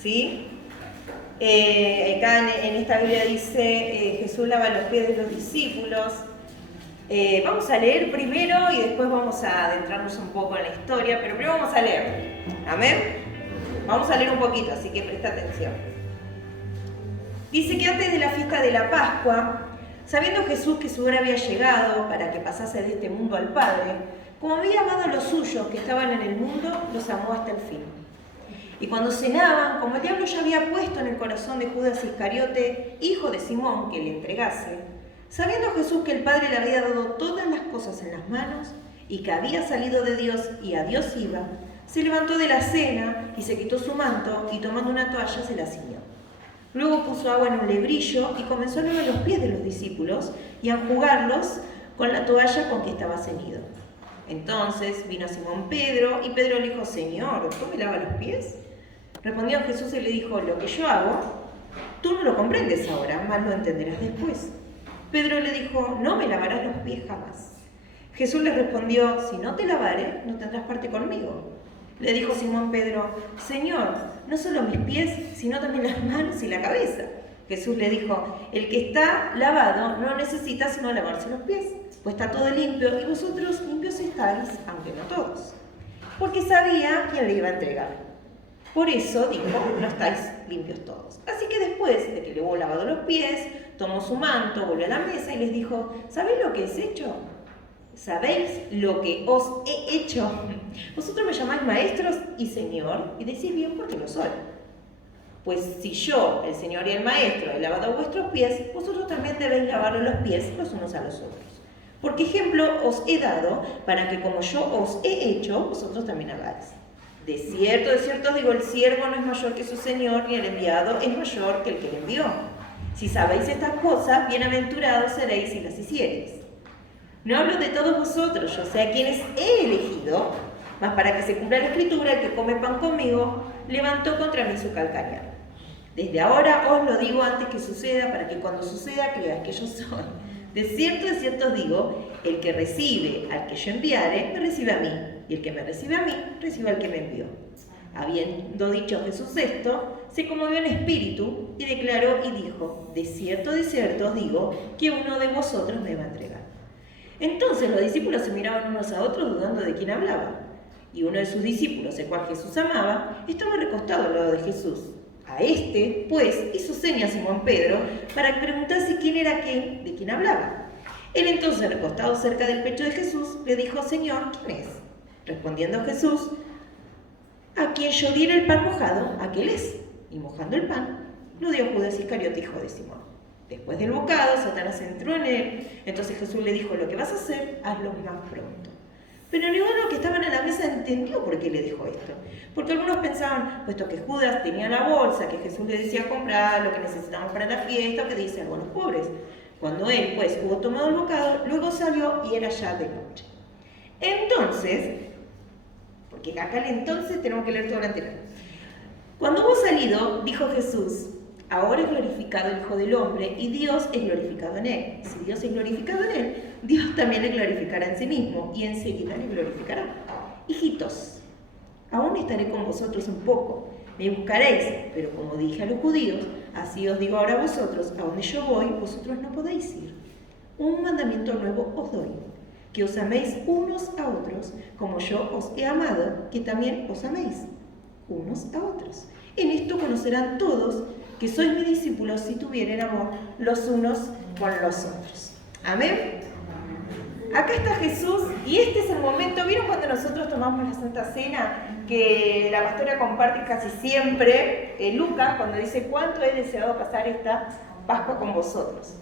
¿sí? Acá en esta Biblia dice, Jesús lava los pies de los discípulos. Vamos a leer primero y después vamos a adentrarnos un poco en la historia, pero primero vamos a leer. ¿Amén? Vamos a leer un poquito, así que presta atención. Dice que antes de la fiesta de la Pascua, sabiendo Jesús que su hora había llegado para que pasase de este mundo al Padre, como había amado a los suyos que estaban en el mundo, los amó hasta el fin. Y cuando cenaban, como el diablo ya había puesto en el corazón de Judas Iscariote, hijo de Simón, que le entregase, sabiendo Jesús que el Padre le había dado todas las cosas en las manos y que había salido de Dios y a Dios iba, se levantó de la cena y se quitó su manto y tomando una toalla se la ciñó. Luego puso agua en un lebrillo y comenzó a lavar los pies de los discípulos y a enjugarlos con la toalla con que estaba ceñido. Entonces vino Simón Pedro y Pedro le dijo, Señor, ¿tú me lavas los pies? Respondió Jesús y le dijo, lo que yo hago, tú no lo comprendes ahora, mas lo entenderás después. Pedro le dijo, no me lavarás los pies jamás. Jesús le respondió, si no te lavare, no tendrás parte conmigo. Le dijo Simón Pedro, Señor, no solo mis pies, sino también las manos y la cabeza. Jesús le dijo, el que está lavado no necesita sino lavarse los pies, pues está todo limpio y vosotros limpios estáis, aunque no todos. Porque sabía quién le iba a entregar. Por eso dijo, no estáis limpios todos. Así que después de que le hubo lavado los pies, tomó su manto, volvió a la mesa y les dijo, ¿sabéis lo que he hecho? ¿Sabéis lo que os he hecho? Vosotros me llamáis maestros y señor, y decís bien porque lo soy. Pues si yo, el señor y el maestro, he lavado vuestros pies, vosotros también debéis lavaros los pies los unos a los otros. Porque ejemplo os he dado para que como yo os he hecho, vosotros también hagáis. De cierto os digo, el siervo no es mayor que su señor, ni el enviado es mayor que el que le envió. Si sabéis estas cosas, bienaventurados seréis si las hiciereis. No hablo de todos vosotros, yo sé a quienes he elegido, mas para que se cumpla la escritura, el que come pan conmigo, levantó contra mí su calcañar. Desde ahora os lo digo antes que suceda, para que cuando suceda creáis que yo soy. De cierto os digo, el que recibe al que yo enviare, me recibe a mí, y el que me recibe a mí, recibe al que me envió. Habiendo dicho Jesús esto, se conmovió en espíritu y declaró y dijo, de cierto os digo, que uno de vosotros me va a entregar. Entonces los discípulos se miraban unos a otros dudando de quién hablaba. Y uno de sus discípulos, el cual Jesús amaba, estaba recostado al lado de Jesús. A este, pues, hizo seña a Simón Pedro para que preguntase quién era aquel de quien hablaba. Él entonces, recostado cerca del pecho de Jesús, le dijo, Señor, ¿quién es? Respondiendo Jesús, a quien yo diera el pan mojado, aquel es. Y mojando el pan, lo dio a Judas Iscariote, hijo de Simón. Después del bocado, Satanás entró en él. Entonces Jesús le dijo, lo que vas a hacer, hazlo más pronto. Pero ninguno que estaban en la mesa entendió por qué le dijo esto. Porque algunos pensaban, puesto que Judas tenía la bolsa, que Jesús le decía comprar lo que necesitaban para la fiesta, o que dice algo a los pobres. Cuando él, pues, hubo tomado el bocado, luego salió y era ya de noche. Entonces, porque acá el entonces tenemos que leer todo lo anterior. Cuando hubo salido, dijo Jesús, ahora es glorificado el Hijo del Hombre y Dios es glorificado en él. Si Dios es glorificado en él, Dios también le glorificará en sí mismo y enseguida le glorificará. Hijitos, aún estaré con vosotros un poco. Me buscaréis, pero como dije a los judíos, así os digo ahora a vosotros, a donde yo voy, vosotros no podéis ir. Un mandamiento nuevo os doy, que os améis unos a otros, como yo os he amado, que también os améis unos a otros. En esto conocerán todos que sois mis discípulos si tuvieren amor los unos con los otros. Amén. Acá está Jesús y este es el momento, ¿vieron cuando nosotros tomamos la Santa Cena? Que la pastora comparte casi siempre, Lucas, cuando dice, ¿cuánto he deseado pasar esta Pascua con vosotros?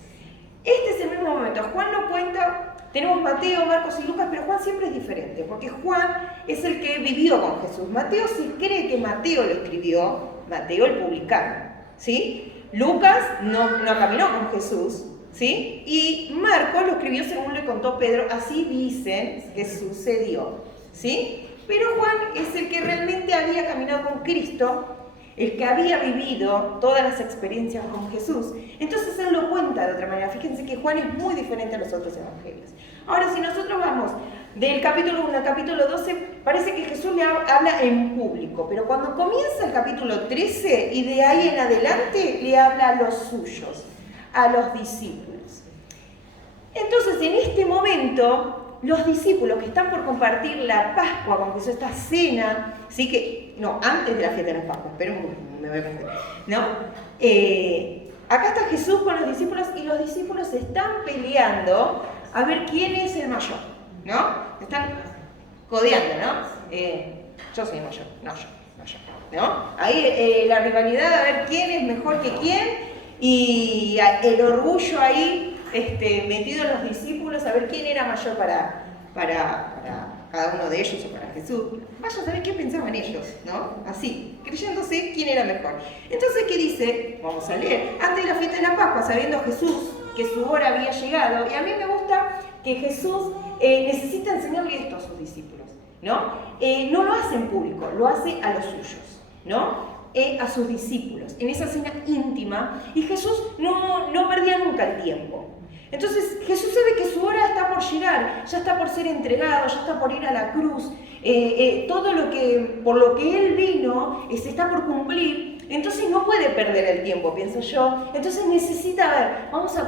Este es el mismo momento. Juan lo cuenta, tenemos Mateo, Marcos y Lucas, pero Juan siempre es diferente, porque Juan es el que vivió con Jesús. Mateo, si cree que Mateo lo escribió, Mateo el publicano, ¿sí? Lucas no caminó con Jesús, ¿sí? Y Marcos lo escribió según le contó Pedro, así dicen que sucedió, ¿sí? Pero Juan es el que realmente había caminado con Cristo, el que había vivido todas las experiencias con Jesús. Entonces él lo cuenta de otra manera. Fíjense que Juan es muy diferente a los otros evangelios. Ahora, si nosotros vamos del capítulo 1 al capítulo 12 parece que Jesús le habla en público, pero cuando comienza el capítulo 13 y de ahí en adelante le habla a los suyos, a los discípulos. Entonces en este momento los discípulos que están por compartir la Pascua con Jesús, esta cena, ¿sí? Antes de la fiesta de las Pascuas, pero me voy a perder, ¿no? Acá está Jesús con los discípulos y los discípulos están peleando a ver quién es el mayor, ¿no? Están codeando, ¿no? Yo soy mayor, no yo, ¿no? Ahí la rivalidad a ver quién es mejor que quién y el orgullo ahí metido en los discípulos a ver quién era mayor para cada uno de ellos o para Jesús. Vaya a saber qué pensaban ellos, ¿no? Así, creyéndose quién era mejor. Entonces, ¿qué dice? Vamos a leer. Antes de la fiesta de la Pascua, sabiendo Jesús que su hora había llegado, y a mí me gusta que Jesús necesita enseñarle esto a sus discípulos, ¿no? No lo hace en público, lo hace a los suyos, ¿no? A sus discípulos, en esa cena íntima, y Jesús no perdía nunca el tiempo. Entonces Jesús sabe que su hora está por llegar, ya está por ser entregado, ya está por ir a la cruz, todo por lo que Él vino se está por cumplir, entonces no puede perder el tiempo, pienso yo. Entonces necesita, a ver, vamos a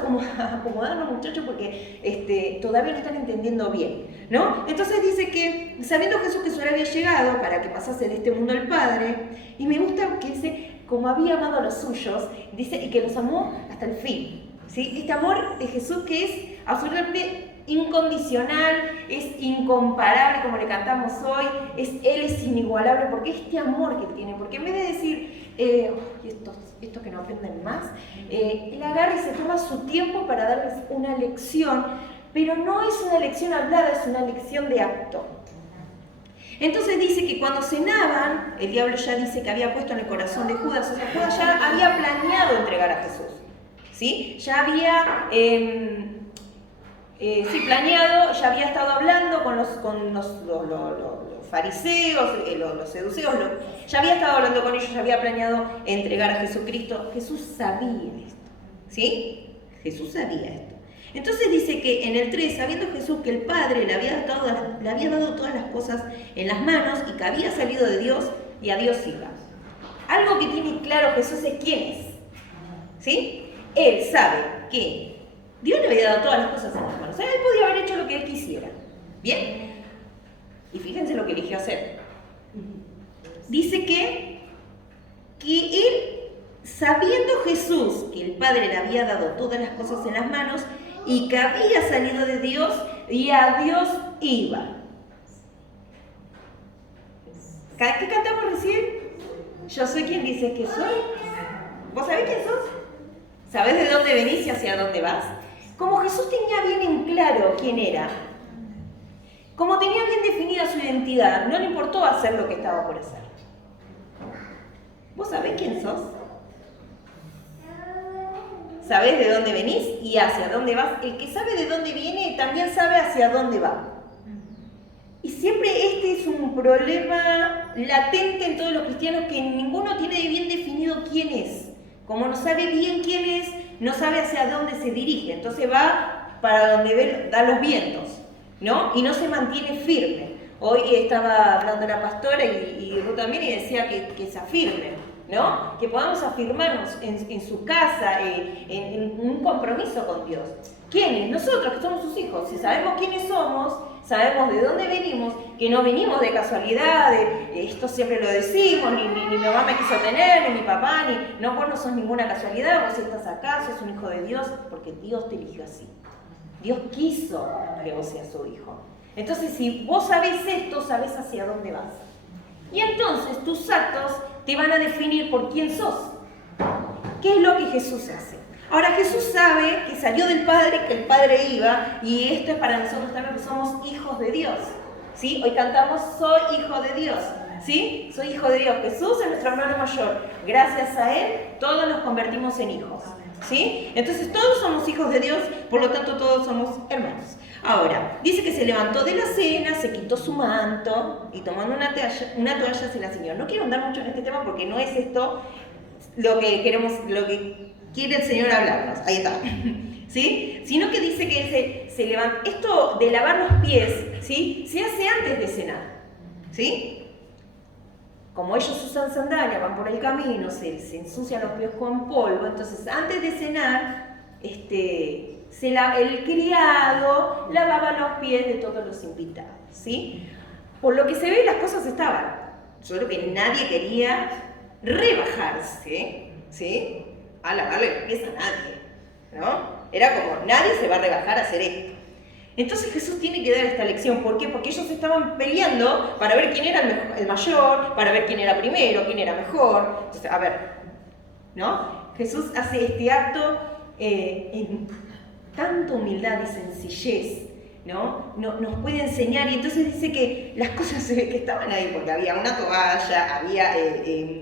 acomodarnos muchachos porque todavía no están entendiendo bien, ¿no? Entonces dice que, sabiendo Jesús que su hora había llegado para que pasase de este mundo al Padre, y me gusta que dice, como había amado a los suyos, dice, y que los amó hasta el fin. ¿Sí? Este amor de Jesús que es absolutamente incondicional, es incomparable, como le cantamos hoy, Él es inigualable, porque este amor que tiene, porque en vez de decir, estos que no aprenden más, Él agarra y se toma su tiempo para darles una lección, pero no es una lección hablada, es una lección de acto. Entonces dice que cuando cenaban, el diablo ya dice que había puesto en el corazón de Judas, o sea, Judas ya había planeado entregar a Jesús. ¿Sí? Ya había planeado, ya había estado hablando con los fariseos, los seduceos, ya había estado hablando con ellos, ya había planeado entregar a Jesucristo. Jesús sabía esto, ¿sí? Jesús sabía esto. Entonces dice que en el 3, sabiendo Jesús que el Padre le había dado todas las cosas en las manos y que había salido de Dios y a Dios iba. Algo que tiene claro Jesús es quién es, ¿sí? Él sabe que Dios le había dado todas las cosas en las manos. O sea, él podía haber hecho lo que él quisiera. ¿Bien? Y fíjense lo que eligió hacer. Dice que él, sabiendo Jesús que el Padre le había dado todas las cosas en las manos y que había salido de Dios y a Dios iba. ¿Qué cantamos recién? Yo soy quien dices que soy. ¿Vos sabés quién sos? ¿Sabés de dónde venís y hacia dónde vas? Como Jesús tenía bien en claro quién era, como tenía bien definida su identidad, no le importó hacer lo que estaba por hacer. ¿Vos sabés quién sos? ¿Sabés de dónde venís y hacia dónde vas? El que sabe de dónde viene también sabe hacia dónde va. Y siempre este es un problema latente en todos los cristianos, que ninguno tiene bien definido quién es. Como no sabe bien quién es, no sabe hacia dónde se dirige. Entonces va para donde da los vientos, ¿no? Y no se mantiene firme. Hoy estaba hablando la pastora y Ruth también, y decía que se afirme, ¿no? Que podamos afirmarnos en su casa, en un compromiso con Dios. ¿Quiénes? Nosotros, que somos sus hijos. Si sabemos quiénes somos, sabemos de dónde venimos, que no venimos de casualidad, esto siempre lo decimos, ni mi mamá me quiso tener, ni mi papá, vos no sos ninguna casualidad, vos estás acá, sos un hijo de Dios, porque Dios te eligió así. Dios quiso que vos seas su hijo. Entonces, si vos sabés esto, sabés hacia dónde vas. Y entonces tus actos te van a definir por quién sos. ¿Qué es lo que Jesús hace? Ahora, Jesús sabe que salió del Padre, que el Padre iba, y esto es para nosotros también, que somos hijos de Dios. ¿Sí? Hoy cantamos, soy hijo de Dios. ¿Sí? Soy hijo de Dios. Jesús es nuestro hermano mayor. Gracias a Él, todos nos convertimos en hijos. ¿Sí? Entonces, todos somos hijos de Dios, por lo tanto, todos somos hermanos. Ahora, dice que se levantó de la cena, se quitó su manto, y tomando una toalla se la ciñó. No quiero andar mucho en este tema porque no es esto lo que queremos, lo que quiere el Señor hablarnos. Ahí está. ¿sí? Sino que dice que se levanta. Esto de lavar los pies, ¿sí? Se hace antes de cenar, ¿sí? Como ellos usan sandalias, van por el camino, se ensucian los pies con polvo, entonces antes de cenar, el criado lavaba los pies de todos los invitados, ¿sí? Por lo que se ve, las cosas estaban. Solo que nadie quería rebajarse, ¿sí? A lavarle los pies a nadie, ¿no? Era como, nadie se va a rebajar a hacer esto. Entonces Jesús tiene que dar esta lección. ¿Por qué? Porque ellos estaban peleando para ver quién era el mayor, para ver quién era primero, quién era mejor. Entonces, a ver, ¿no? Jesús hace este acto en tanta humildad y sencillez, ¿no? Nos puede enseñar, y entonces dice que las cosas que estaban ahí, porque había una toalla, había,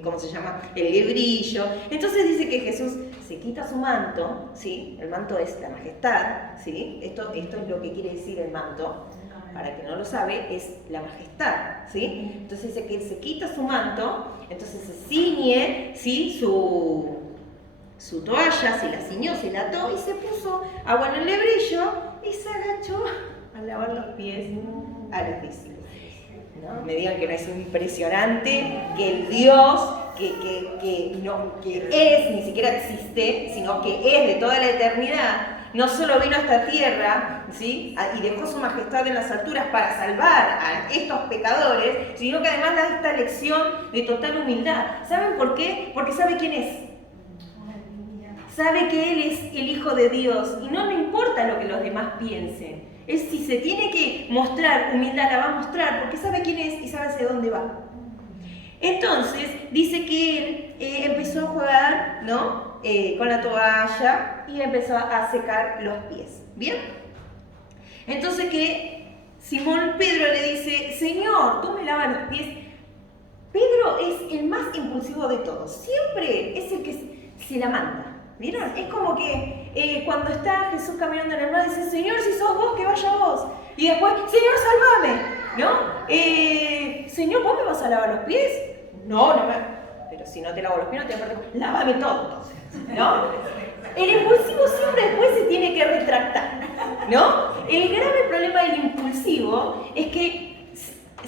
¿cómo se llama?, el lebrillo. Entonces dice que Jesús se quita su manto, ¿sí? El manto es la majestad, ¿sí? Esto es lo que quiere decir el manto. Para el que no lo sabe, es la majestad, ¿sí? Entonces dice que él se quita su manto, entonces se ciñe, ¿sí?, su toalla, se la ciñó, se la ató y se puso agua en el lebrillo y se agachó a lavar los pies a los discípulos, ¿no? Me digan que no es impresionante que el Dios que es, ni siquiera existe, sino que es de toda la eternidad, no solo vino a esta tierra, ¿sí?, y dejó su majestad en las alturas para salvar a estos pecadores, sino que además da esta lección de total humildad. ¿Saben por qué? Porque sabe quién es. Sabe que Él es el Hijo de Dios y no le importa lo que los demás piensen. Él, si se tiene que mostrar humildad, la va a mostrar porque sabe quién es y sabe hacia dónde va. Entonces, dice que él empezó a jugar, ¿no?, con la toalla y empezó a secar los pies. ¿Bien? Entonces que Simón Pedro le dice, Señor, ¿tú me lavas los pies? Pedro es el más impulsivo de todos. Siempre es el que se la manda. ¿Vieron? Es como que cuando está Jesús caminando en el mar, dice, Señor, si sos vos, que vaya vos. Y después, Señor, salvame, ¿no? Señor, ¿vos me vas a lavar los pies? No, pero si no te lavo los pies, no te voy a perder. Lávame todo, entonces, ¿no? El impulsivo siempre después se tiene que retractar, ¿no? El grave problema del impulsivo es que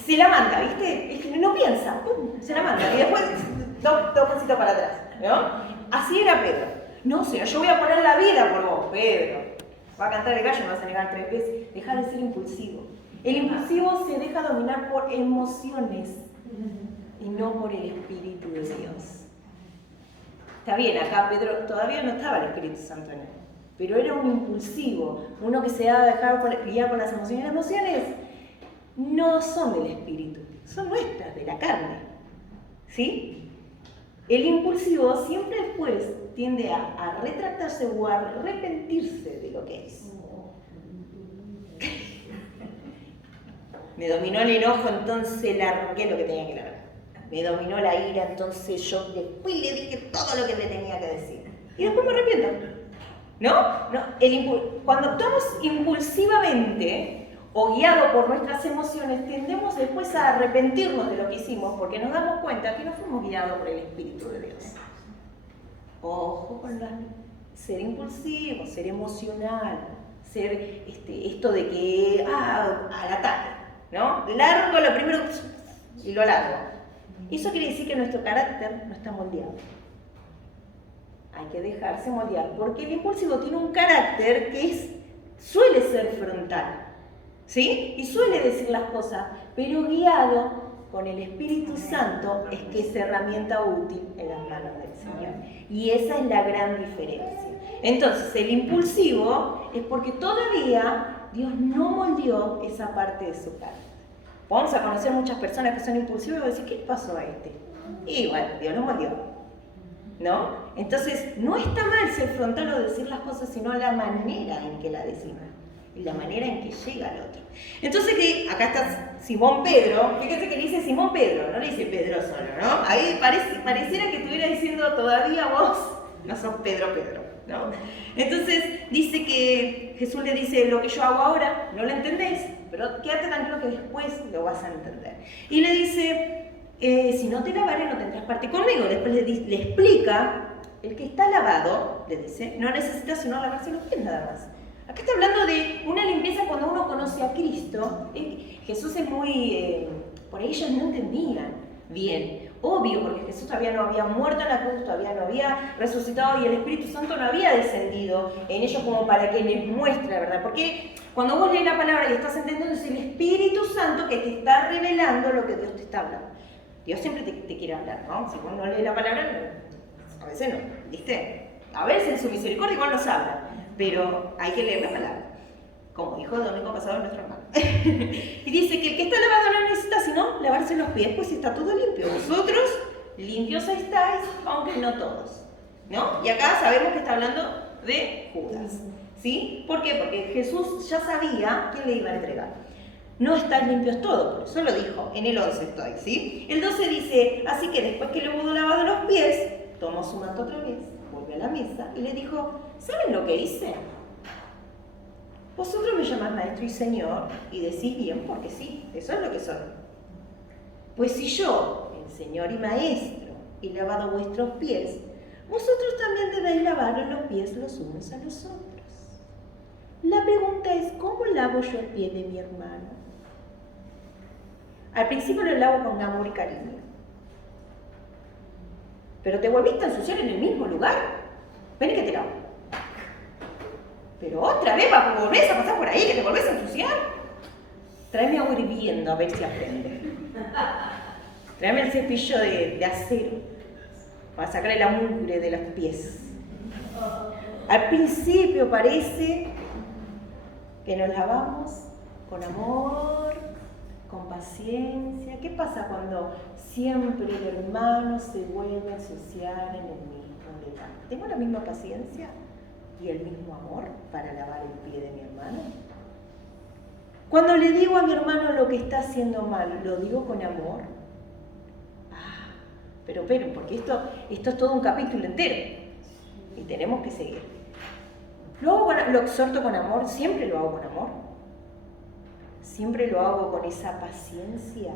se la manda, ¿viste? Es que no piensa, ¡pum!, se la manda. Y después, dos pasitos para atrás, ¿no? Así era Pedro. No, Señor, yo voy a poner la vida por vos, Pedro. Va a cantar el gallo, me vas a negar 3 veces. Deja de ser impulsivo. El impulsivo se deja dominar por emociones y no por el Espíritu de Dios. Está bien, acá Pedro todavía no estaba el Espíritu Santo en él, pero era un impulsivo, uno que se ha dejado guiar por las emociones. Las emociones no son del Espíritu, son nuestras, de la carne, ¿sí? El impulsivo siempre después tiende a retractarse o a arrepentirse de lo que es. Me dominó el enojo, entonces largué lo que tenía que largar. Me dominó la ira, entonces yo después le dije todo lo que le tenía que decir. Y después me arrepiento. ¿No? Cuando actuamos impulsivamente o guiados por nuestras emociones, tendemos después a arrepentirnos de lo que hicimos porque nos damos cuenta que no fuimos guiados por el Espíritu de Dios. Ojo con ser impulsivo, ser emocional, ser esto de que al ataque, ¿no? Largo lo primero y lo largo. Eso quiere decir que nuestro carácter no está moldeado. Hay que dejarse moldear, porque el impulsivo tiene un carácter que suele ser frontal, ¿sí? Y suele decir las cosas, pero guiado con el Espíritu Santo es que es herramienta útil en las manos del Señor. Y esa es la gran diferencia. Entonces, el impulsivo es porque todavía Dios no moldeó esa parte de su carácter. Vamos a conocer muchas personas que son impulsivas y vamos a decir, ¿qué le pasó a este? Y bueno, Dios lo moldeó, ¿no? Entonces, no está mal ser frontal o decir las cosas, sino la manera en que la decimos y la manera en que llega al otro. Entonces, que acá está Simón Pedro, fíjate que le dice Simón Pedro, no le dice Pedro solo, ¿no? Ahí pareciera que estuviera diciendo todavía vos no sos Pedro, ¿no? Entonces, dice que Jesús le dice, lo que yo hago ahora no lo entendés, pero quédate tranquilo que después lo vas a entender. Y le dice, si no te lavaré no tendrás parte conmigo. Después le explica el que está lavado, le dice, no necesita sino lavarse los pies nada más. Acá está hablando de una limpieza cuando uno conoce a Cristo. Jesús es muy... por ahí ellos no entendían bien. Obvio, porque Jesús todavía no había muerto en la cruz, todavía no había resucitado y el Espíritu Santo no había descendido en ellos como para que les muestre la verdad. Porque cuando vos lees la palabra y estás entendiendo, es el Espíritu Santo que te está revelando lo que Dios te está hablando. Dios siempre te quiere hablar, ¿no? Si vos no lees la palabra, a veces no, ¿viste? A veces en su misericordia igual nos habla, pero hay que leer la palabra. Como dijo el domingo pasado nuestro hermano. Y dice que el que está lavado no necesita sino lavarse los pies, pues está todo limpio. Vosotros limpios estáis, aunque no todos. ¿No? Y acá sabemos que está hablando de Judas. ¿Sí? ¿Por qué? Porque Jesús ya sabía quién le iba a entregar. No estáis limpios todos, por eso lo dijo. En el 11 estoy, ¿sí? El 12 dice, así que después que le hubo lavado los pies, tomó su manto otra vez, volvió a la mesa y le dijo, ¿saben lo que hice? Vosotros me llamás maestro y señor y decís bien porque sí, eso es lo que soy. Pues si yo, el señor y maestro, he lavado vuestros pies, vosotros también debéis lavar los pies los unos a los otros. La pregunta es, ¿cómo lavo yo el pie de mi hermano? Al principio lo lavo con amor y cariño. Pero te volviste a ensuciar en el mismo lugar. Ven que te lavo. Pero otra vez volvés a pasar por ahí, que te volvés a ensuciar. Tráeme agua hirviendo a ver si aprende. Tráeme el cepillo de acero para sacarle la mugre de los pies. Al principio parece que nos lavamos con amor, con paciencia. ¿Qué pasa cuando siempre el hermano se vuelve a ensuciar en el mismo lugar? ¿Tengo la misma paciencia y el mismo amor para lavar el pie de mi hermano? Cuando le digo a mi hermano lo que está haciendo mal, ¿lo digo con amor? Pero, porque esto es todo un capítulo entero y tenemos que seguir. Lo exhorto con amor, siempre lo hago con amor. Siempre lo hago con esa paciencia.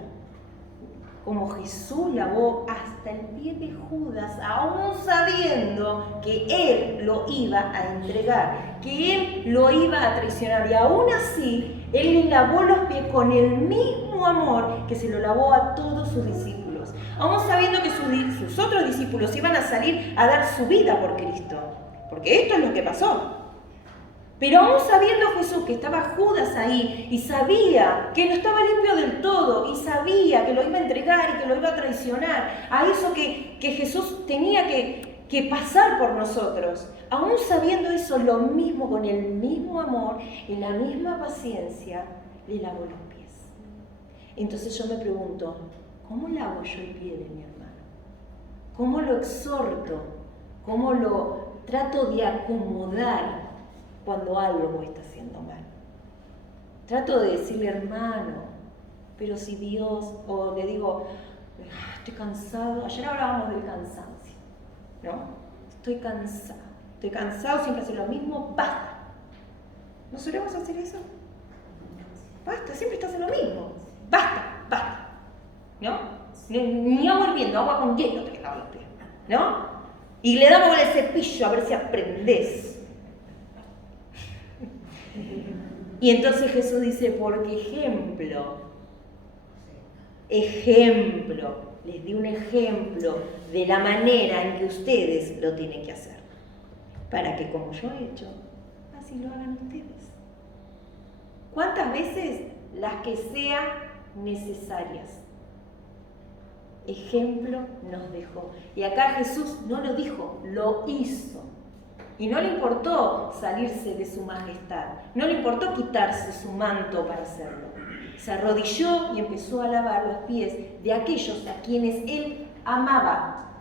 Como Jesús lavó hasta el pie de Judas, aún sabiendo que él lo iba a entregar, que él lo iba a traicionar. Y aún así, él le lavó los pies con el mismo amor que se lo lavó a todos sus discípulos. Aún sabiendo que sus otros discípulos iban a salir a dar su vida por Cristo. Porque esto es lo que pasó. Pero aún sabiendo Jesús que estaba Judas ahí y sabía que no estaba limpio del todo y sabía que lo iba a entregar y que lo iba a traicionar, a eso que Jesús tenía que pasar por nosotros, aún sabiendo eso, lo mismo, con el mismo amor y la misma paciencia, le lavó los pies. Entonces yo me pregunto, ¿cómo lavo yo el pie de mi hermano? ¿Cómo lo exhorto? ¿Cómo lo trato de acomodar cuando algo está haciendo mal? Trato de decirle, hermano, pero si Dios, o le digo, estoy cansado. Ayer hablábamos del cansancio, ¿no? Estoy cansado, siempre hacer lo mismo, basta. ¿No solemos hacer eso? Basta, siempre estás en lo mismo, basta, ¿no? Ni agua hirviendo, agua con hielo te quedaba los pies, ¿no? Y le damos con el cepillo a ver si aprendés. Y entonces Jesús dice, porque ejemplo, les di un ejemplo de la manera en que ustedes lo tienen que hacer, para que como yo he hecho, así lo hagan ustedes. ¿Cuántas veces? Las que sean necesarias. Ejemplo nos dejó. Y acá Jesús no lo dijo, lo hizo. Y no le importó salirse de su majestad, no le importó quitarse su manto para hacerlo. Se arrodilló y empezó a lavar los pies de aquellos a quienes él amaba.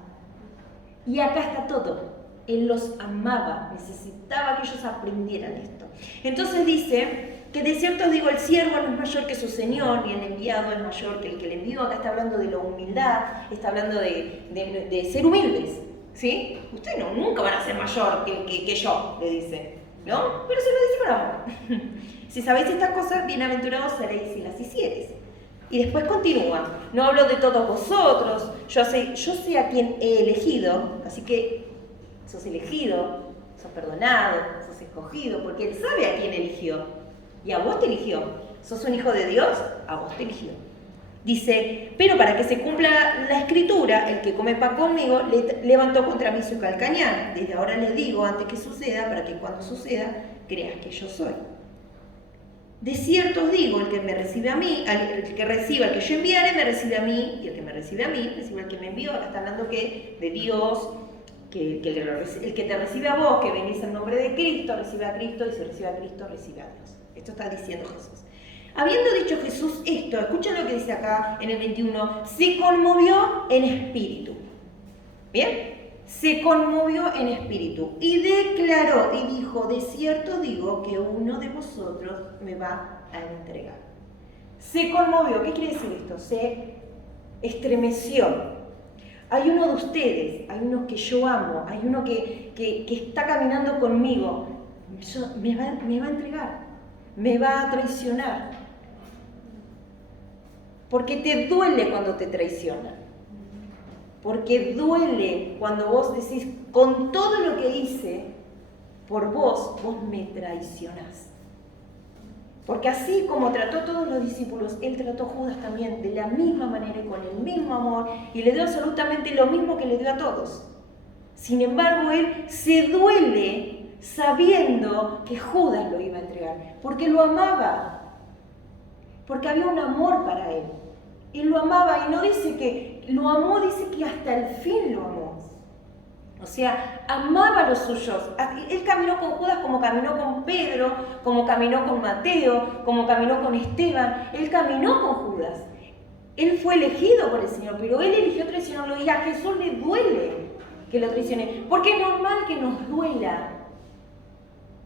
Y acá está todo. Él los amaba, necesitaba que ellos aprendieran esto. Entonces dice que de cierto os digo, el siervo no es mayor que su señor, ni el enviado es mayor que el que le envió. Acá está hablando de la humildad, está hablando de ser humildes. ¿Sí? Ustedes nunca van a ser mayor que yo, le dice, ¿no? Pero se lo dice con amor. Si sabéis estas cosas, bienaventurados seréis si las hiciereis. Y después continúa, no hablo de todos vosotros, yo sé a quién he elegido, así que sos elegido, sos perdonado, sos escogido, porque Él sabe a quién eligió. Y a vos te eligió. ¿Sos un hijo de Dios? A vos te eligió. Dice, pero para que se cumpla la escritura, el que come pan conmigo levantó contra mí su calcañar. Desde ahora les digo, antes que suceda, para que cuando suceda, creas que yo soy. De cierto os digo, el que me recibe a mí, el que reciba al que yo enviare, me recibe a mí, y el que me recibe a mí, recibe al que me envió. Acá está hablando que de Dios, que el que te recibe a vos, que venís en nombre de Cristo, recibe a Cristo, y si recibe a Cristo, recibe a Dios. Esto está diciendo Jesús. Habiendo dicho Jesús esto, escuchen lo que dice acá en el 21, se conmovió en espíritu. ¿Bien? Se conmovió en espíritu y declaró y dijo, de cierto digo que uno de vosotros me va a entregar. Se conmovió, ¿qué quiere decir esto? Se estremeció. Hay uno de ustedes, hay uno que yo amo, hay uno que está caminando conmigo, me va a entregar, me va a traicionar. Porque te duele cuando te traicionan. Porque duele cuando vos decís, con todo lo que hice, por vos me traicionás. Porque así como trató a todos los discípulos, Él trató a Judas también de la misma manera y con el mismo amor, y le dio absolutamente lo mismo que le dio a todos. Sin embargo, Él se duele sabiendo que Judas lo iba a entregar, porque lo amaba, porque había un amor para Él. Él lo amaba y no dice que lo amó, dice que hasta el fin lo amó. O sea, amaba a los suyos. Él caminó con Judas como caminó con Pedro, como caminó con Mateo, como caminó con Esteban. Él caminó con Judas. Él fue elegido por el Señor, pero Él eligió traicionarlo y a Jesús le duele que lo traicione. Porque es normal que nos duela.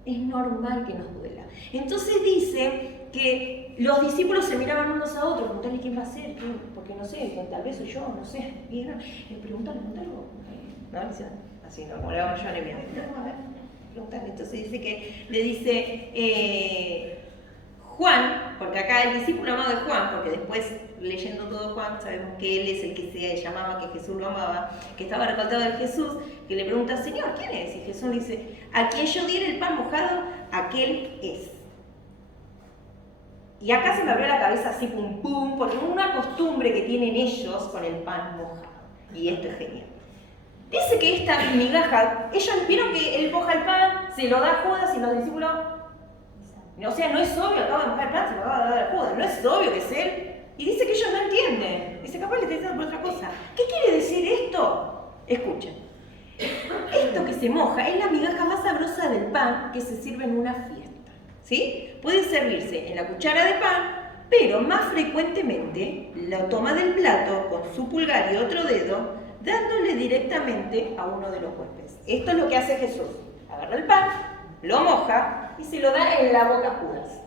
Es normal que nos duela. Entonces dice que los discípulos se miraban unos a otros, preguntarle quién va a ser, porque no sé, tal vez soy yo, no sé. Y pregúntale. ¿No? Así, no, como le hago yo a Nehemías. No, a ver, preguntarle. Entonces dice que le dice Juan, porque acá el discípulo amado de Juan, porque después leyendo todo Juan sabemos que él es el que se llamaba, que Jesús lo amaba, que estaba respaldado de Jesús, que le pregunta, Señor, ¿quién es? Y Jesús dice, a quien yo diera el pan mojado, aquel es. Y acá se me abrió la cabeza así, pum, pum, porque es una costumbre que tienen ellos con el pan mojado. Y esto es genial. Dice que esta migaja, ellos vieron que él moja el pan, se lo da a Judas y los discípulos... O sea, no es obvio, acaba de mojar el pan, se lo va a dar a Judas, no es obvio que es él. Y dice que ellos no entienden. Dice, capaz le está diciendo por otra cosa. ¿Qué quiere decir esto? Escuchen. Esto que se moja es la migaja más sabrosa del pan que se sirve en una fiesta. ¿Sí? Puede servirse en la cuchara de pan, pero más frecuentemente lo toma del plato con su pulgar y otro dedo, dándole directamente a uno de los huéspedes. Esto es lo que hace Jesús. Agarra el pan, lo moja y se lo da en la boca a Judas.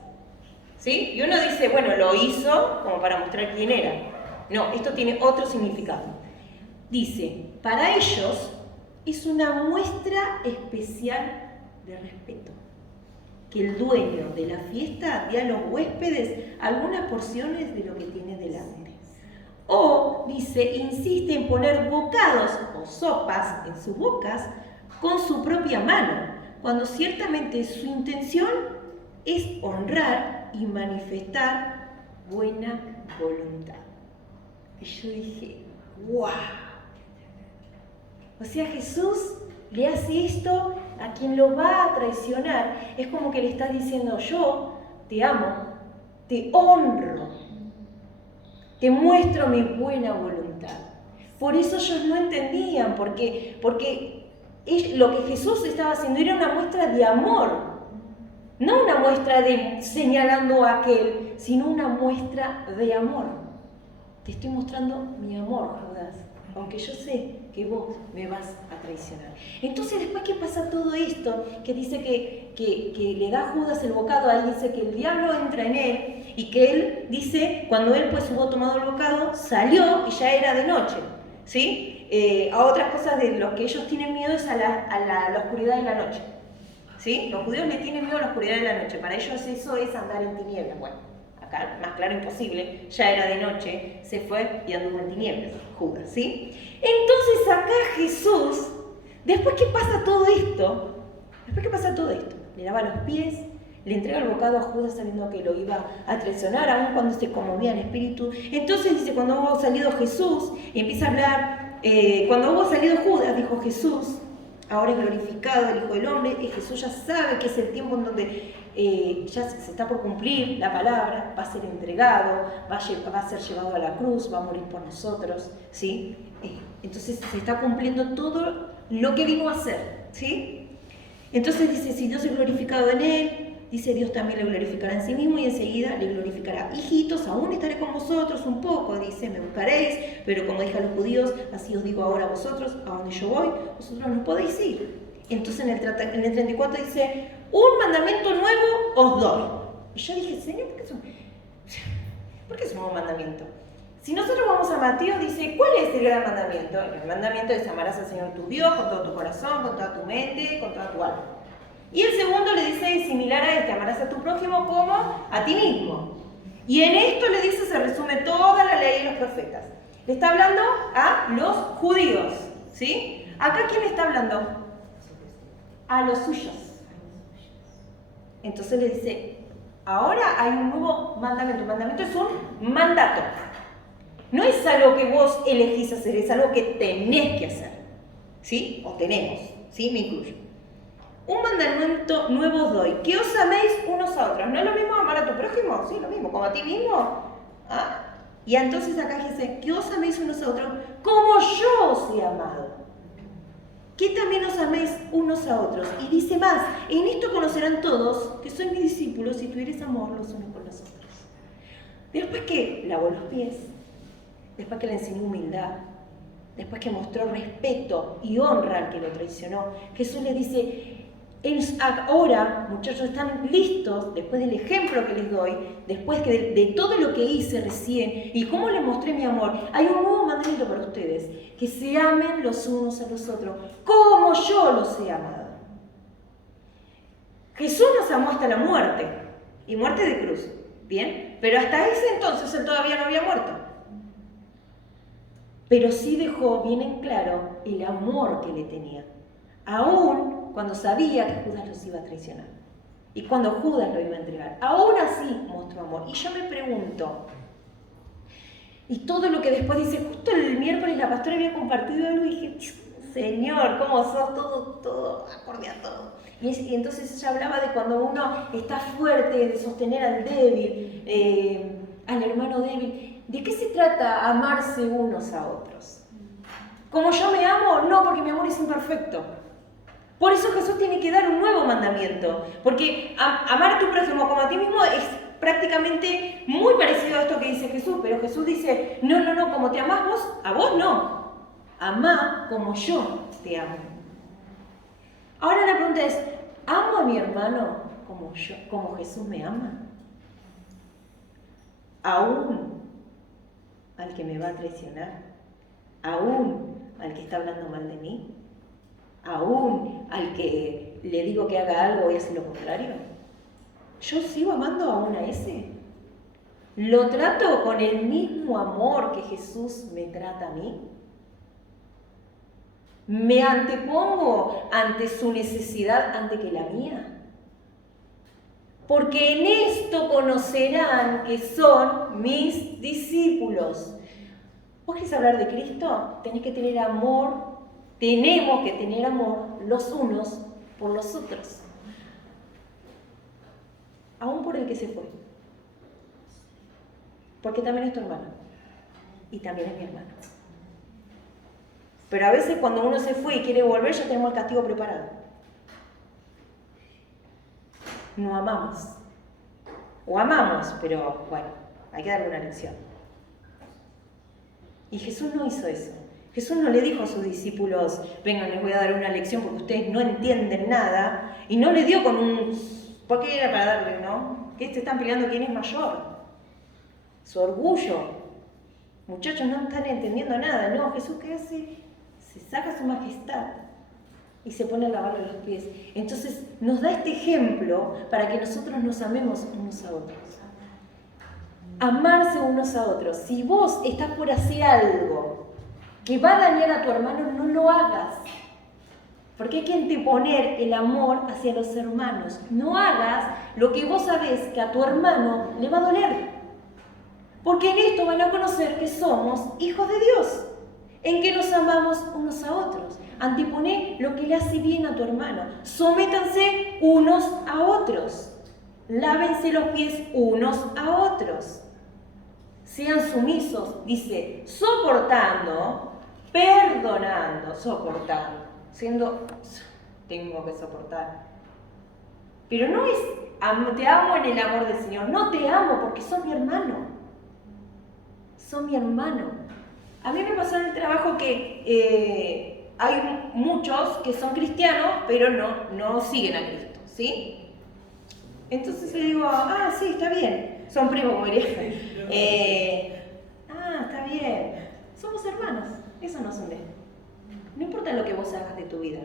¿Sí? Y uno dice, bueno, lo hizo como para mostrar quién era. No, esto tiene otro significado. Dice, para ellos es una muestra especial de respeto. Que el dueño de la fiesta dé a los huéspedes algunas porciones de lo que tiene delante. O, dice, insiste en poner bocados o sopas en sus bocas con su propia mano, cuando ciertamente su intención es honrar y manifestar buena voluntad. Y yo dije, ¡wow! O sea, Jesús le hace esto a quien lo va a traicionar. Es como que le está diciendo, yo te amo, te honro, te muestro mi buena voluntad. Por eso ellos no entendían, porque lo que Jesús estaba haciendo era una muestra de amor, no una muestra de señalando a aquel, sino una muestra de amor. Te estoy mostrando mi amor, Judas, aunque yo sé que vos me vas a traicionar. Entonces, después que pasa todo esto, que dice que le da a Judas el bocado, ahí dice que el diablo entra en él y que él dice, cuando él pues hubo tomado el bocado, salió y ya era de noche, ¿sí? A otras cosas de los que ellos tienen miedo es a la oscuridad de la noche, ¿sí? Los judíos le tienen miedo a la oscuridad de la noche, para ellos eso es andar en tinieblas. Bueno, acá más claro imposible, ya era de noche, se fue y anduvo en tinieblas, Judas, ¿sí? Entonces acá Jesús Después que pasa todo esto, le lava los pies, le entrega el bocado a Judas sabiendo que lo iba a traicionar, aun cuando se conmovía en espíritu. Entonces dice, cuando hubo salido Jesús, y empieza a hablar, cuando hubo salido Judas, dijo Jesús, ahora es glorificado el Hijo del Hombre, y Jesús ya sabe que es el tiempo en donde ya se está por cumplir la palabra, va a ser entregado, va a ser llevado a la cruz, va a morir por nosotros, ¿sí? Entonces se está cumpliendo todo lo que vino a hacer, ¿sí? Entonces dice, si Dios es glorificado en él, dice Dios también le glorificará en sí mismo y enseguida le glorificará. Hijitos, aún estaré con vosotros un poco, dice, me buscaréis, pero como dije a los judíos, así os digo ahora a vosotros, a donde yo voy, vosotros no podéis ir. Entonces en el 34 dice, un mandamiento nuevo os doy. Y yo dije, Señor, ¿por qué es un nuevo mandamiento? Si nosotros vamos a Mateo, dice, ¿cuál es el gran mandamiento? El mandamiento es amarás al Señor tu Dios con todo tu corazón, con toda tu mente, con toda tu alma. Y el segundo le dice, similar a este, amarás a tu prójimo como a ti mismo. Y en esto le dice, se resume toda la ley y los profetas. Le está hablando a los judíos, ¿sí? ¿Acá quién le está hablando? A los suyos. Entonces le dice, ahora hay un nuevo mandamiento. Un mandamiento es un mandato. No es algo que vos elegís hacer, es algo que tenés que hacer. ¿Sí? O tenemos. ¿Sí? Me incluyo. Un mandamiento nuevo os doy, que os améis unos a otros. ¿No es lo mismo amar a tu prójimo? Sí, lo mismo, como a ti mismo. ¿Ah? Y entonces acá dice, que os améis unos a otros como yo os he amado. Que también os améis unos a otros. Y dice más, en esto conocerán todos que sois mis discípulos si tuviereis amor los unos con los otros. Después que lavó los pies, después que le enseñó humildad, después que mostró respeto y honra al que lo traicionó, Jesús le dice, ahora, muchachos, están listos, después del ejemplo que les doy, después de todo lo que hice recién y cómo les mostré mi amor, hay un nuevo mandamiento para ustedes, que se amen los unos a los otros, como yo los he amado. Jesús nos amó hasta la muerte, y muerte de cruz, ¿bien? Pero hasta ese entonces él todavía no había muerto. Pero sí dejó bien en claro el amor que le tenía, aún cuando sabía que Judas los iba a traicionar y cuando Judas lo iba a entregar. Aún así mostró amor. Y yo me pregunto, y todo lo que después dice, justo el miércoles la pastora había compartido algo y dije, Señor, ¿cómo sos? Todo acorde a todo. Y entonces ella hablaba de cuando uno está fuerte, de sostener al débil, al hermano débil. ¿De qué se trata amarse unos a otros? ¿Como yo me amo? No, porque mi amor es imperfecto. Por eso Jesús tiene que dar un nuevo mandamiento. Porque amar a tu prójimo como a ti mismo es prácticamente muy parecido a esto que dice Jesús. Pero Jesús dice, no, como te amás vos, a vos no. Amá como yo te amo. Ahora la pregunta es, ¿amo a mi hermano como Jesús me ama? Aún al que me va a traicionar, aún al que está hablando mal de mí, aún al que le digo que haga algo y hace lo contrario. ¿Yo sigo amando aún a ese? ¿Lo trato con el mismo amor que Jesús me trata a mí? ¿Me antepongo ante su necesidad antes que la mía? Porque en esto conocerán que son mis discípulos. ¿Vos querés hablar de Cristo? Tenés que tener amor, tenemos que tener amor los unos por los otros. Aún por el que se fue. Porque también es tu hermano. Y también es mi hermano. Pero a veces cuando uno se fue y quiere volver, ya tenemos el castigo preparado. No amamos. O amamos, pero bueno, hay que darle una lección. Y Jesús no hizo eso. Jesús no le dijo a sus discípulos, vengan, les voy a dar una lección porque ustedes no entienden nada. Y no le dio con un... ¿Por qué era para darle, no? Que están peleando quién es mayor. Su orgullo. Muchachos, no están entendiendo nada. No, Jesús, ¿qué hace? Se saca su majestad y se pone a lavarle los pies. Entonces nos da este ejemplo para que nosotros nos amemos unos a otros. Amarse unos a otros. Si vos estás por hacer algo que va a dañar a tu hermano, no lo hagas. Porque hay que anteponer el amor hacia los hermanos. No hagas lo que vos sabés que a tu hermano le va a doler. Porque en esto van a conocer que somos hijos de Dios, en que nos amamos unos a otros. Anteponé lo que le hace bien a tu hermano. Sométanse unos a otros. Lávense los pies unos a otros. Sean sumisos, dice, soportando, perdonando, soportando. Tengo que soportar. Pero no es, te amo en el amor del Señor. No te amo porque sos mi hermano. Sos mi hermano. A mí me pasó en el trabajo que hay muchos que son cristianos, pero no siguen a Cristo, ¿sí? Entonces le digo, sí, está bien. Son primos, como diría. Está bien. Somos hermanos. Eso no es un dejo. No importa lo que vos hagas de tu vida.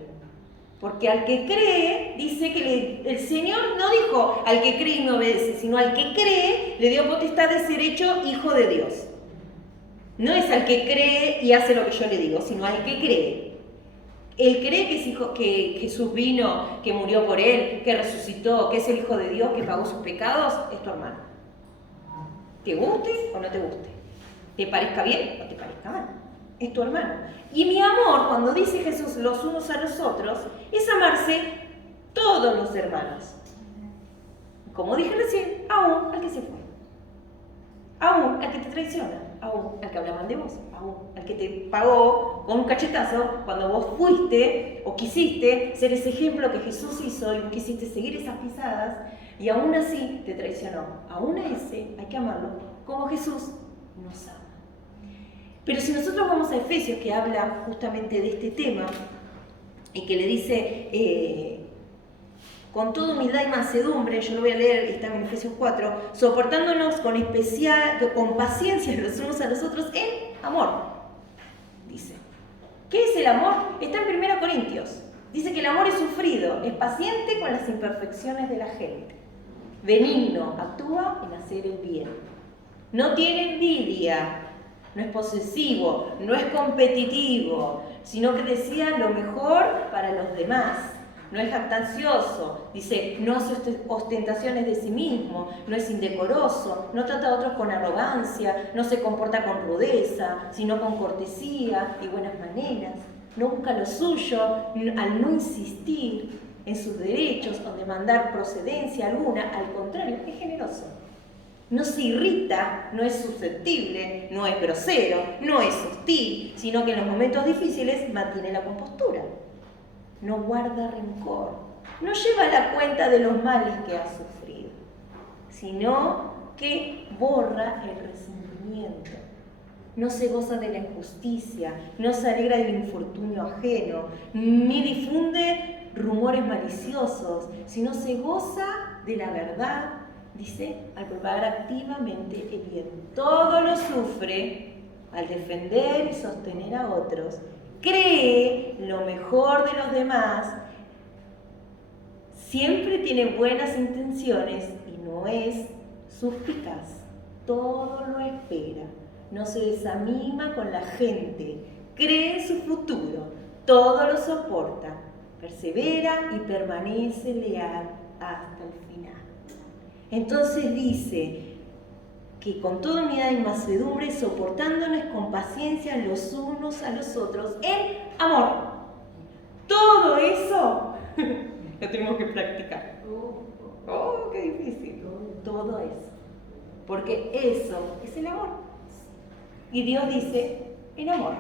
Porque al que cree, dice que el Señor no dijo al que cree y no obedece, sino al que cree le dio potestad de ser hecho hijo de Dios. No es al que cree y hace lo que yo le digo, sino al que cree. Él cree que es hijo, que Jesús vino, que murió por él, que resucitó, que es el Hijo de Dios, que pagó sus pecados, es tu hermano. Te guste o no te guste. Te parezca bien o te parezca mal. Es tu hermano. Y mi amor, cuando dice Jesús los unos a los otros, es amarse todos los hermanos. Como dije recién, aún al que se fue. Aún al que te traiciona. Aún al que habla mal de vos. Aún al que te pagó con un cachetazo cuando vos fuiste o quisiste ser ese ejemplo que Jesús hizo y quisiste seguir esas pisadas y aún así te traicionó. Aún a ese hay que amarlo como Jesús nos ama. Pero si nosotros vamos a Efesios, que habla justamente de este tema, y que le dice, con toda humildad y mansedumbre, yo lo voy a leer, está en Efesios 4, soportándonos con paciencia los unos a los otros en amor, dice. ¿Qué es el amor? Está en 1 Corintios. Dice que el amor es sufrido, es paciente con las imperfecciones de la gente. Benigno, actúa en hacer el bien. No tiene envidia. No es posesivo, no es competitivo, sino que desea lo mejor para los demás. No es jactancioso, dice, no hace ostentaciones de sí mismo, no es indecoroso, no trata a otros con arrogancia, no se comporta con rudeza, sino con cortesía y buenas maneras. No busca lo suyo al no insistir en sus derechos o demandar procedencia alguna, al contrario, es generoso. No se irrita, no es susceptible, no es grosero, no es hostil, sino que en los momentos difíciles mantiene la compostura. No guarda rencor, no lleva la cuenta de los males que ha sufrido, sino que borra el resentimiento. No se goza de la injusticia, no se alegra del infortunio ajeno, ni difunde rumores maliciosos, sino se goza de la verdad. Dice, al propagar activamente el bien. Todo lo sufre al defender y sostener a otros. Cree lo mejor de los demás. Siempre tiene buenas intenciones y no es suspicaz. Todo lo espera. No se desanima con la gente. Cree en su futuro. Todo lo soporta. Persevera y permanece leal hasta el final. Entonces dice que con toda unidad y mansedumbre, soportándonos con paciencia los unos a los otros en amor. Todo eso lo tenemos que practicar. ¡Oh, qué difícil! Todo eso. Porque eso es el amor. Y Dios dice, en amor.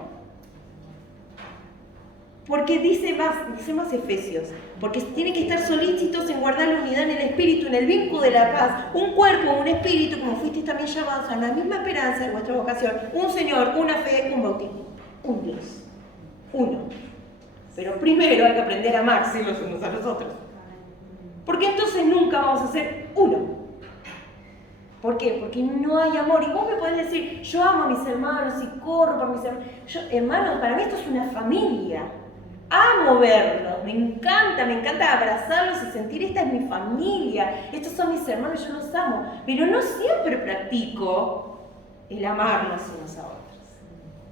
Porque dice más Efesios, porque tienen que estar solícitos en guardar la unidad en el espíritu, en el vínculo de la paz, un cuerpo, un espíritu, como fuisteis también llamados a la misma esperanza de vuestra vocación, un Señor, una fe, un bautismo, un Dios, uno. Pero primero hay que aprender a amarse los unos a los otros, porque entonces nunca vamos a ser uno. ¿Por qué? Porque no hay amor. Y vos me podés decir, yo amo a mis hermanos y corro por mis hermanos. Hermanos, para mí esto es una familia. Amo verlos, me encanta abrazarlos y sentir, esta es mi familia, estos son mis hermanos, yo los amo, pero no siempre practico el amarnos unos a otros.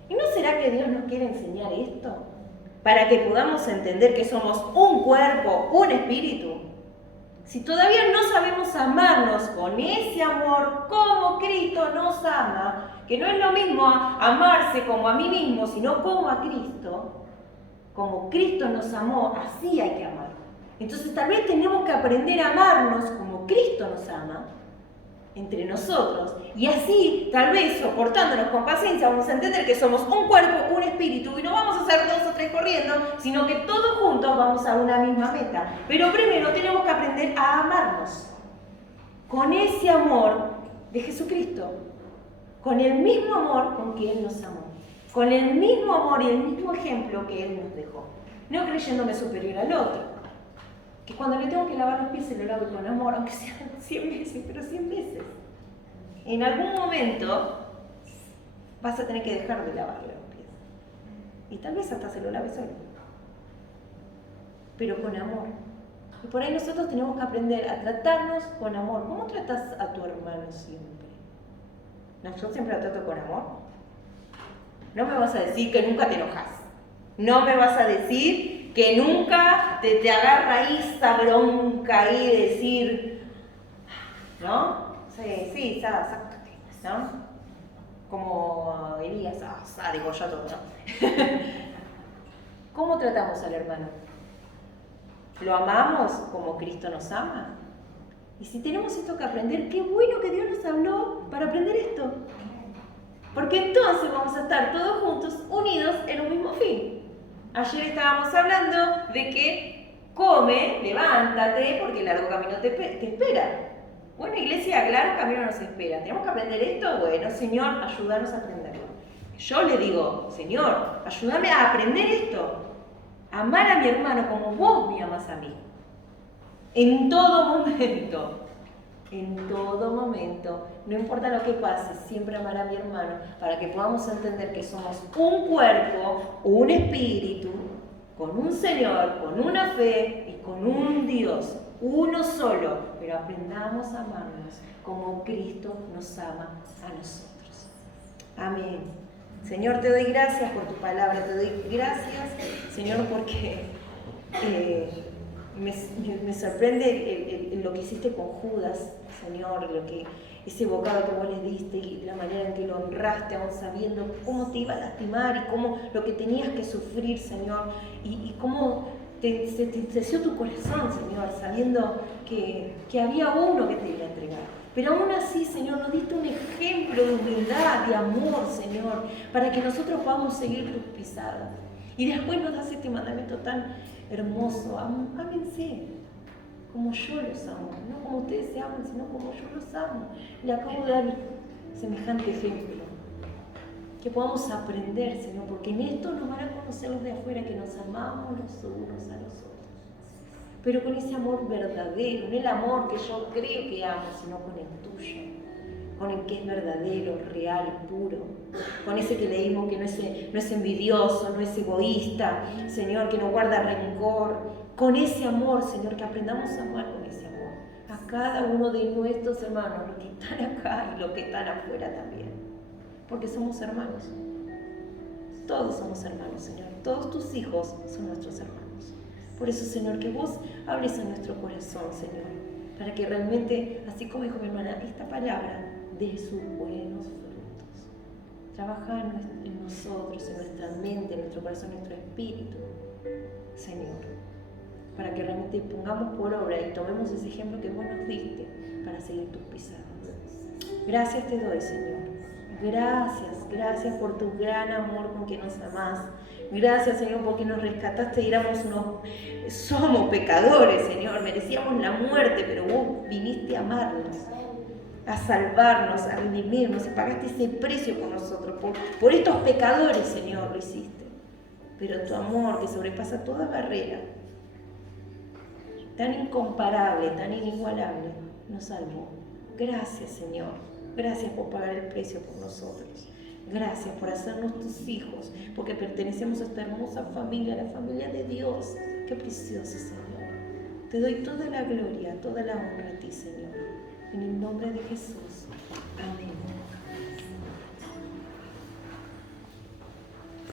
¿Y no será que Dios nos quiere enseñar esto? para que podamos entender que somos un cuerpo, un espíritu. Si todavía no sabemos amarnos con ese amor como Cristo nos ama, que no es lo mismo amarse como a mí mismo, sino como a Cristo, como Cristo nos amó, así hay que amar. Entonces tal vez tenemos que aprender a amarnos como Cristo nos ama, entre nosotros, y así, tal vez, soportándonos con paciencia, vamos a entender que somos un cuerpo, un espíritu, y no vamos a ser 2 o 3 corriendo, sino que todos juntos vamos a una misma meta. Pero primero tenemos que aprender a amarnos con ese amor de Jesucristo, con el mismo amor con que Él nos amó, con el mismo amor y el mismo ejemplo que Él nos dejó, no creyéndome superior al otro. Que cuando le tengo que lavar los pies se lo lavo con amor, aunque sean 100 veces, pero 100 veces. En algún momento vas a tener que dejar de lavarle los pies. Y tal vez hasta se lo laves solo. Pero con amor. Y por ahí nosotros tenemos que aprender a tratarnos con amor. ¿Cómo tratas a tu hermano siempre? ¿No, yo siempre lo trato con amor? No me vas a decir que nunca te enojas. No me vas a decir que nunca te agarra ahí esa bronca ahí de decir, ¿no? Sí, sácate, ¿no? Como Elías, digo yo todo, ¿no? ¿Cómo tratamos al hermano? ¿Lo amamos como Cristo nos ama? Y si tenemos esto que aprender, qué bueno que Dios nos habló para aprender esto. Porque entonces vamos a estar todos juntos, unidos en un mismo fin. Ayer estábamos hablando de que come, levántate, porque el largo camino te espera. Bueno, iglesia, claro, camino nos espera. ¿Tenemos que aprender esto? Bueno, Señor, ayúdanos a aprenderlo. Yo le digo, Señor, ayúdame a aprender esto. Amar a mi hermano como vos me amas a mí. En todo momento. En todo momento. No importa lo que pase, siempre amar a mi hermano para que podamos entender que somos un cuerpo, un espíritu, con un Señor, con una fe y con un Dios, uno solo, pero aprendamos a amarnos como Cristo nos ama a nosotros. Amén. Señor, te doy gracias por tu palabra, te doy gracias, Señor, porque me sorprende lo que hiciste con Judas, Señor, ese bocado que vos le diste y la manera en que lo honraste, aún sabiendo cómo te iba a lastimar y cómo lo que tenías que sufrir, Señor, y cómo se te entristeció tu corazón, Señor, sabiendo que había uno que te iba a entregar. Pero aún así, Señor, nos diste un ejemplo de humildad, de amor, Señor, para que nosotros podamos seguir tus pisadas. Y después nos das este mandamiento tan hermoso: ámense como yo los amo, no como ustedes se aman, sino como yo los amo. Le acabo de dar semejante ejemplo. Que podamos aprender, Señor, porque en esto nos van a conocer los de afuera, que nos amamos los unos a los otros. Pero con ese amor verdadero, no el amor que yo creo que amo, sino con el tuyo, con el que es verdadero, real, puro, con ese que leímos que no es envidioso, no es egoísta, Señor, que no guarda rencor, con ese amor, Señor, que aprendamos a amar con ese amor a cada uno de nuestros hermanos, los que están acá y los que están afuera también, porque somos hermanos, todos somos hermanos, Señor, todos tus hijos son nuestros hermanos. Por eso, Señor, que vos hables a nuestro corazón, Señor, para que realmente, así como dijo mi hermana, esta palabra dé sus buenos frutos. Trabaja en nosotros, en nuestra mente, en nuestro corazón, en nuestro espíritu, Señor, para que realmente pongamos por obra y tomemos ese ejemplo que vos nos diste para seguir tus pisadas. Gracias te doy, Señor. Gracias por tu gran amor con que nos amás. Gracias, Señor, porque nos rescataste y somos pecadores, Señor, merecíamos la muerte, pero vos viniste a amarnos, a salvarnos, a redimirnos, y pagaste ese precio por nosotros, por estos pecadores, Señor, lo hiciste. Pero tu amor, que sobrepasa toda barrera, tan incomparable, tan inigualable, nos salvó. Gracias, Señor. Gracias por pagar el precio por nosotros. Gracias por hacernos tus hijos, porque pertenecemos a esta hermosa familia, la familia de Dios. Qué precioso, Señor. Te doy toda la gloria, toda la honra a ti, Señor. En el nombre de Jesús. Amén.